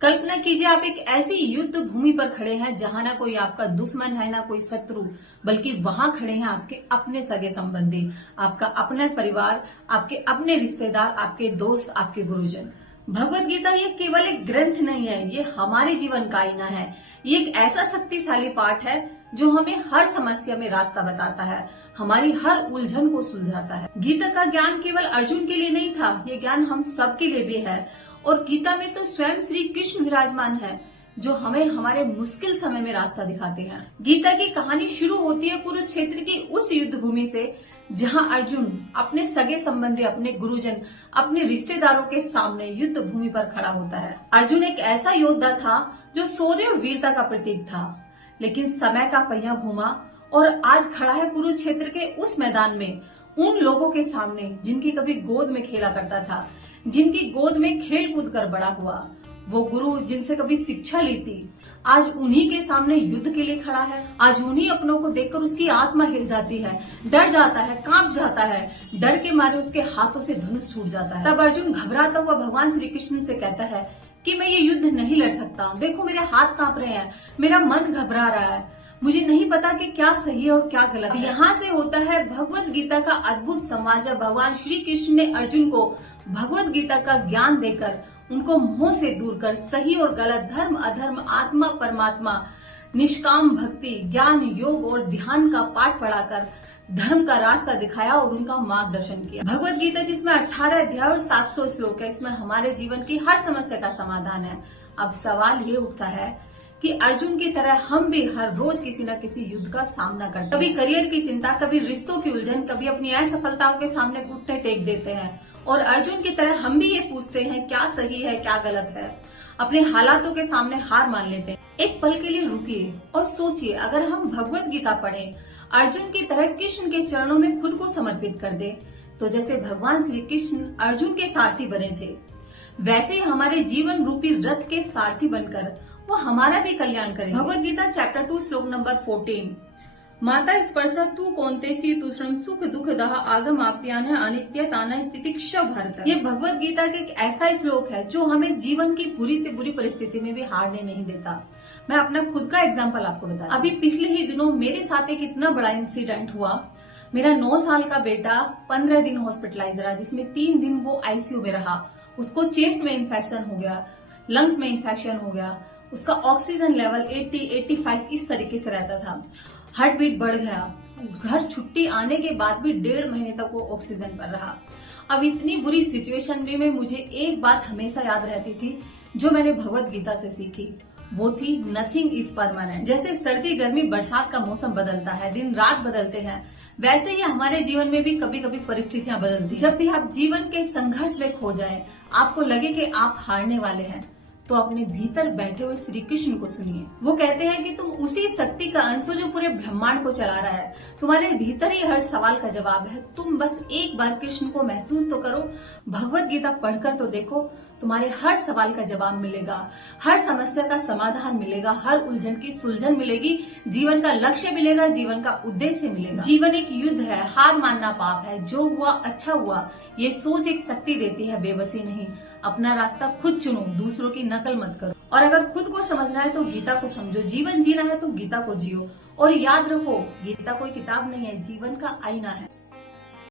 कल्पना कीजिए आप एक ऐसी युद्ध भूमि पर खड़े हैं जहां ना कोई आपका दुश्मन है ना कोई शत्रु, बल्कि वहां खड़े हैं आपके अपने सगे संबंधी, आपका अपना परिवार, आपके अपने रिश्तेदार, आपके दोस्त, आपके गुरुजन। भगवत गीता ये केवल एक ग्रंथ नहीं है, ये हमारे जीवन का आईना है। ये एक ऐसा शक्तिशाली पाठ है जो हमें हर समस्या में रास्ता बताता है, हमारी हर उलझन को सुलझाता है। गीता का ज्ञान केवल अर्जुन के लिए नहीं था, ये ज्ञान हम सबके लिए भी है। और गीता में तो स्वयं श्री कृष्ण विराजमान है जो हमें हमारे मुश्किल समय में रास्ता दिखाते हैं। गीता की कहानी शुरू होती है कुरुक्षेत्र की उस युद्ध भूमि से जहां अर्जुन अपने सगे संबंधी, अपने गुरुजन, अपने रिश्तेदारों के सामने युद्ध भूमि पर खड़ा होता है। अर्जुन एक ऐसा योद्धा था जो शौर्य और वीरता का प्रतीक था, लेकिन समय का पहिया घूमा और आज खड़ा है कुरुक्षेत्र के उस मैदान में उन लोगों के सामने जिनकी कभी गोद में खेला करता था, जिनकी गोद में खेल कूद कर बड़ा हुआ। वो गुरु जिनसे कभी शिक्षा ली थी, आज उन्हीं के सामने युद्ध के लिए खड़ा है। आज उन्हीं अपनों को देखकर उसकी आत्मा हिल जाती है, डर जाता है, कांप जाता है। डर के मारे उसके हाथों से धनुष छूट जाता है। तब अर्जुन घबराता हुआ भगवान श्री कृष्ण से कहता है कि मैं ये युद्ध नहीं लड़ सकता। देखो मेरे हाथ कांप रहे हैं, मेरा मन घबरा रहा है, मुझे नहीं पता कि क्या सही है और क्या गलत है। यहाँ से होता है भगवत गीता का अद्भुत संवाद, जब भगवान श्री कृष्ण ने अर्जुन को भगवत गीता का ज्ञान देकर उनको मोह से दूर कर सही और गलत, धर्म अधर्म, आत्मा परमात्मा, निष्काम भक्ति, ज्ञान, योग और ध्यान का पाठ पढ़ाकर धर्म का रास्ता दिखाया और उनका मार्गदर्शन किया। भगवत गीता जिसमें 18 अध्याय और 700 श्लोक है, इसमें हमारे जीवन की हर समस्या का समाधान है। अब सवाल ये उठता है कि अर्जुन की तरह हम भी हर रोज किसी न किसी युद्ध का सामना करते हैं। कभी करियर की चिंता, कभी रिश्तों की उलझन, कभी अपनी असफलताओं के सामने घुटने टेक देते हैं। और अर्जुन की तरह हम भी ये पूछते हैं क्या सही है क्या गलत है। अपने हालातों के सामने हार मान लेते हैं। एक पल के लिए रुकिए और सोचिए, अगर हम भगवत गीता पढ़ें, अर्जुन की तरह कृष्ण के चरणों में खुद को समर्पित कर दे, तो जैसे भगवान श्री कृष्ण अर्जुन के सारथी बने थे, वैसे ही हमारे जीवन रूपी रथ के सारथी बनकर वो हमारा भी कल्याण करेंगे। भगवत गीता चैप्टर 2 श्लोक नंबर 14। माता स्पर्श तू कौन्तेसी तुश्रम सुख दुख दह आगम आप्यान अनित्य तान तितिक्षा भारत। ये भगवत गीता के एक ऐसा श्लोक है जो हमें जीवन की बुरी से बुरी परिस्थिति में भी हारने नहीं देता। मैं अपना खुद का एग्जाम्पल आपको बता, अभी पिछले ही दिनों मेरे साथ एक इतना बड़ा इंसिडेंट हुआ। मेरा 9 साल का बेटा 15 दिन हॉस्पिटलाइज रहा, जिसमें 3 दिन वो आईसीयू में रहा। उसको चेस्ट में इन्फेक्शन हो गया, लंग्स में इन्फेक्शन हो गया, उसका ऑक्सीजन लेवल 80-85 इस तरीके से रहता था। हार्ट बीट बढ़ गया। घर छुट्टी आने के बाद भी 1.5 महीने तक वो ऑक्सीजन पर रहा। अब इतनी बुरी सिचुएशन में मुझे एक बात हमेशा याद रहती थी जो मैंने भगवत गीता से सीखी, वो थी नथिंग इज परमानेंट। जैसे सर्दी गर्मी बरसात का मौसम बदलता है, दिन रात बदलते हैं, वैसे ही हमारे जीवन में भी कभी कभी परिस्थितियां बदलती। जब भी आप जीवन के संघर्ष में खो जाए, आपको लगे कि आप हारने वाले हैं, तो अपने भीतर बैठे हुए श्री कृष्ण को सुनिए। वो कहते हैं कि तुम उसी शक्ति का अंश हो जो पूरे ब्रह्मांड को चला रहा है। तुम्हारे भीतर ही हर सवाल का जवाब है। तुम बस एक बार कृष्ण को महसूस तो करो, भगवत गीता पढ़कर तो देखो, तुम्हारे हर सवाल का जवाब मिलेगा, हर समस्या का समाधान मिलेगा, हर उलझन की सुलझन मिलेगी, जीवन का लक्ष्य मिलेगा, जीवन का उद्देश्य मिलेगा। जीवन एक युद्ध है, हार मानना पाप है, जो हुआ अच्छा हुआ, ये सोच एक शक्ति देती है, बेबसी नहीं। अपना रास्ता खुद चुनो, दूसरों की नकल मत करो। और अगर खुद को समझना है तो गीता को समझो, जीवन जीना है तो गीता को जियो। और याद रखो, गीता कोई किताब नहीं है, जीवन का आईना है।